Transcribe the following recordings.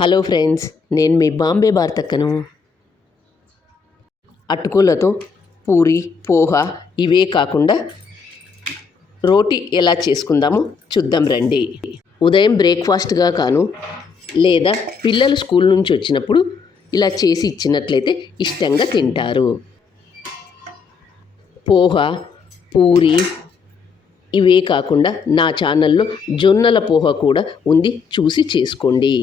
Hello friends, నేను మీ బాంబే భారతక్కను. అటుకులతో పూరి, పోహా ఇవే కాకుండా రోటీ ఎలా చేసుకుందామో చూద్దాం రండి. ఉదయం బ్రేక్ఫాస్ట్గా కాను లేదా పిల్లలు స్కూల్ నుంచి వచ్చినప్పుడు ఇలా చేసి ఇచ్చినట్లయితే ఇష్టంగా తింటారు. పోహా, పూరి ఇవే కాకుండా నా ఛానల్లో జొన్నల పోహా కూడా ఉంది, చూసి చేసుకోండి.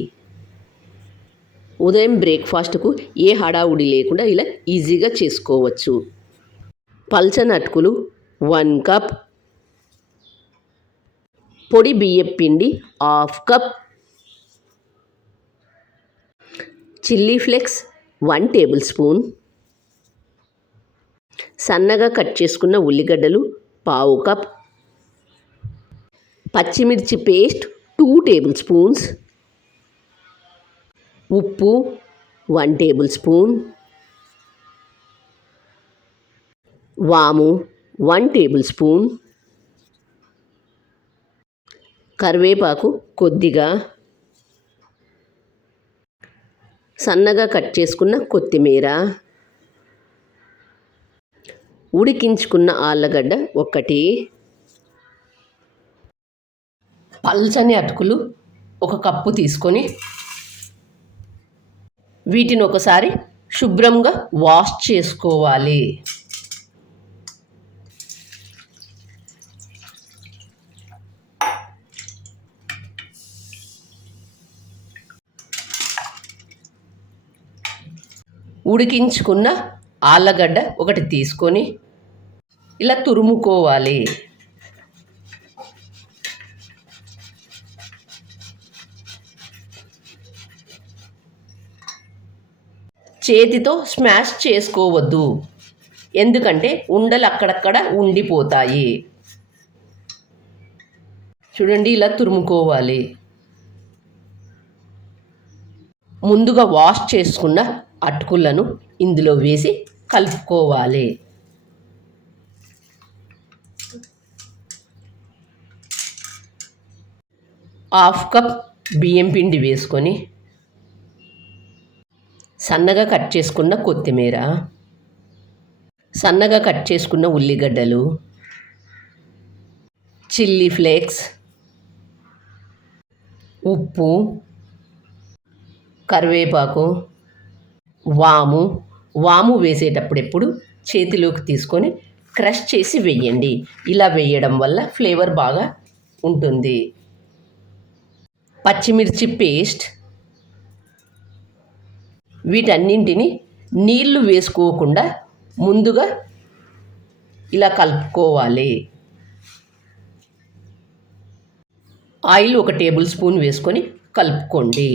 ఉదయం బ్రేక్ఫాస్ట్కు ఏ హడావుడి లేకుండా ఇలా ఈజీగా చేసుకోవచ్చు. పల్చని అటుకులు 1 కప్, పొడి బియ్యం పిండి 1/2 cup, chilli flakes 1 table spoon, సన్నగా కట్ చేసుకున్న ఉల్లిగడ్డలు 1/2 కప్, పచ్చిమిర్చి పేస్ట్ 2 టేబుల్ స్పూన్స్, ఉప్పు 1 టేబుల్ స్పూన్, వాము 1 టేబుల్ స్పూన్, కరివేపాకు కొద్దిగా, సన్నగా కట్ చేసుకున్న కొత్తిమీర, ఉడికించుకున్న ఆలుగడ్డ 1, పల్చని అటుకులు 1 కప్పు తీసుకొని వీటిని ఒకసారి శుభ్రంగా వాష్ చేసుకోవాలి. ఉడికించుకున్న ఆలుగడ్డ 1 తీసుకొని ఇలా తురుముకోవాలి. చేతితో స్మాష్ చేసుకోవద్దు, ఎందుకంటే ఉండలు అక్కడక్కడ ఉండిపోతాయి. చూడండి, ఇలా తురుముకోవాలి. ముందుగా వాష్ చేసుకున్న అటుకులను ఇందులో వేసి కలుపుకోవాలి. హాఫ్ కప్ బియ్యం పిండి వేసుకొని సన్నగా కట్ చేసుకున్న కొత్తిమీర, సన్నగా కట్ చేసుకున్న ఉల్లిగడ్డలు, చిల్లీ ఫ్లేక్స్, ఉప్పు, కరివేపాకు, వాము వేసేటప్పుడు ఎప్పుడు చేతిలోకి తీసుకొని క్రష్ చేసి వేయండి. ఇలా వేయడం వల్ల ఫ్లేవర్ బాగా ఉంటుంది. పచ్చిమిర్చి పేస్ట్, వీటన్నింటిని నీళ్లు వేసుకోకుండా ముందుగా ఇలా కలుపుకోవాలి. ఆయిల్ 1 టేబుల్ స్పూన్ వేసుకొని కలుపుకోండి.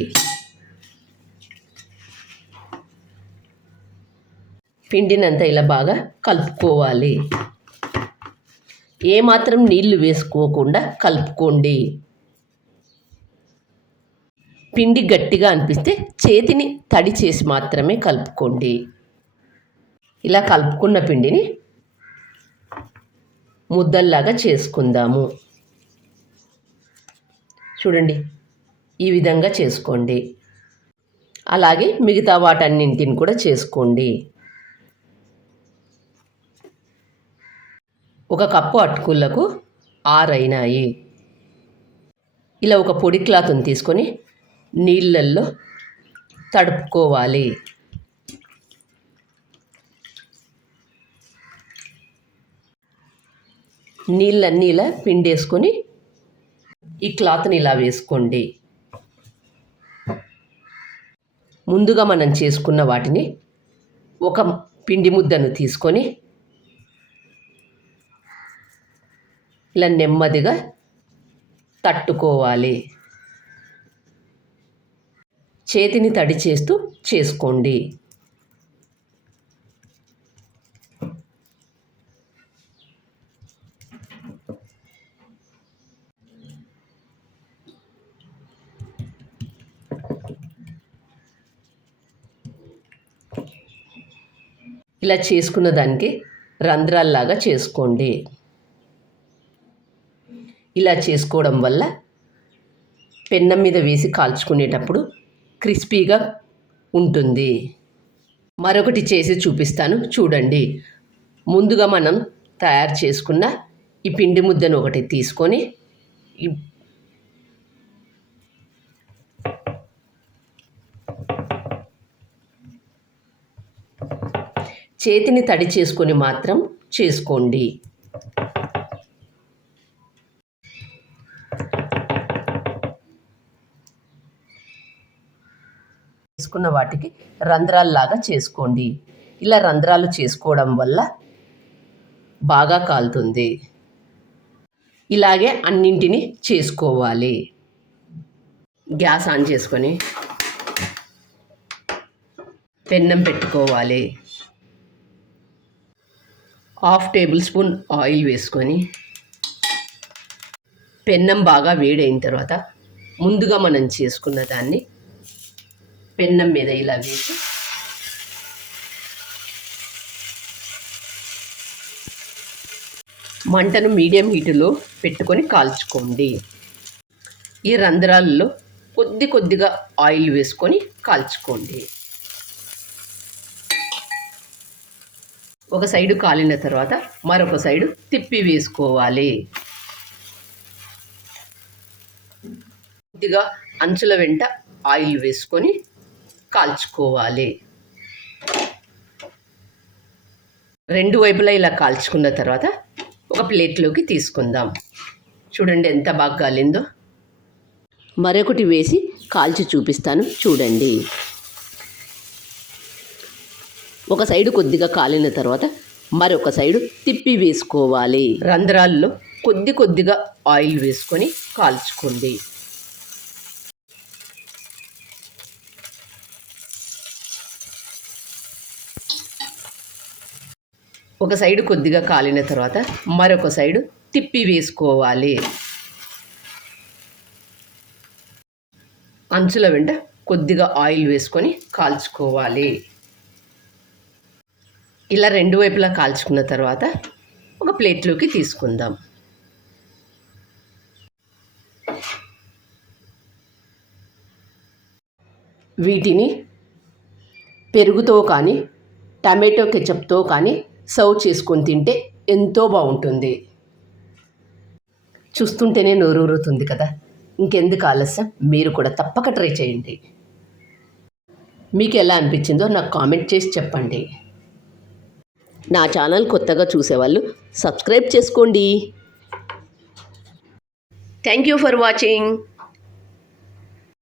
పిండినంతా ఇలా బాగా కలుపుకోవాలి. ఏమాత్రం నీళ్లు వేసుకోకుండా కలుపుకోండి. పిండి గట్టిగా అనిపిస్తే చేతిని తడి చేసి మాత్రమే కలుపుకోండి. ఇలా కలుపుకున్న పిండిని ముద్దల్లాగా చేసుకుందాము. చూడండి, ఈ విధంగా చేసుకోండి. అలాగే మిగతా వాటన్నింటిని కూడా చేసుకోండి. 1 కప్పు అటుకులకు 6 అయినాయి. ఇలా ఒక పొడి క్లాత్ని తీసుకొని నీళ్ళల్లో తడుపుకోవాలి. నీళ్ళన్నీ ఇలా పిండేసుకొని ఈ క్లాత్ని ఇలా వేసుకోండి. ముందుగా మనం చేసుకున్న వాటిని ఒక పిండి ముద్దను తీసుకొని ఇలా నెమ్మదిగా తట్టుకోవాలి. చేతిని తడి చేస్తూ చేసుకోండి. ఇలా చేసుకున్న దానికి రంధ్రాల్లాగా చేసుకోండి. ఇలా చేసుకోవడం వల్ల పెన్నం మీద వేసి కాల్చుకునేటప్పుడు క్రిస్పీగా ఉంటుంది. మరొకటి చేసి చూపిస్తాను చూడండి. ముందుగా మనం తయారు చేసుకున్న ఈ పిండి ముద్దను ఒకటి తీసుకొని చేతిని తడి చేసుకొని మాత్రం చేసుకోండి. చేసుకున్న వాటికి రంధ్రాల్లాగా చేసుకోండి. ఇలా రంధ్రాలు చేసుకోవడం వల్ల బాగా కాలుతుంది. ఇలాగే అన్నింటినీ చేసుకోవాలి. గ్యాస్ ఆన్ చేసుకొని పెన్నం పెట్టుకోవాలి. 1/2 టేబుల్ స్పూన్ ఆయిల్ వేసుకొని పెన్నం బాగా వేడైన తర్వాత ముందుగా మనం చేసుకున్న దాన్ని పెన్నం మీద ఇలా వేసి మంటను మీడియం హీటులో పెట్టుకొని కాల్చుకోండి. ఈ రంధ్రాలలో కొద్దిగా ఆయిల్ వేసుకొని కాల్చుకోండి. ఒక సైడు కాలిన తర్వాత మరొక సైడు తిప్పి వేసుకోవాలి. కొద్దిగా అంచుల వెంట ఆయిల్ వేసుకొని కాల్చుకోవాలి. రెండు వైపులా ఇలా కాల్చుకున్న తర్వాత ఒక ప్లేట్లోకి తీసుకుందాం. చూడండి ఎంత బాగా కాలిందో. మరొకటి వేసి కాల్చి చూపిస్తాను చూడండి. ఒక సైడు కొద్దిగా కాలిన తర్వాత మరొక సైడు తిప్పి వేసుకోవాలి. రంధ్రాల్లో కొద్దిగా ఆయిల్ వేసుకొని కాల్చుకోండి. ఒక సైడు కొద్దిగా కాలిన తర్వాత మరొక సైడు తిప్పి వేసుకోవాలి. అంచుల వెంట కొద్దిగా ఆయిల్ వేసుకొని కాల్చుకోవాలి. ఇలా రెండు వైపులా కాల్చుకున్న తర్వాత ఒక ప్లేట్లోకి తీసుకుందాం. వీటిని పెరుగుతో కానీ టమాటో కెచప్తో కానీ సర్వ్ చేసుకొని తింటే ఎంతో బాగుంటుంది. చూస్తుంటేనే నోరూరుతుంది కదా. ఇంకెందుకు ఆలస్యం, మీరు కూడా తప్పక ట్రై చేయండి. మీకు ఎలా అనిపించిందో నాకు కామెంట్ చేసి చెప్పండి. నా ఛానల్ కొత్తగా చూసేవాళ్ళు సబ్స్క్రైబ్ చేసుకోండి. Thank you for watching.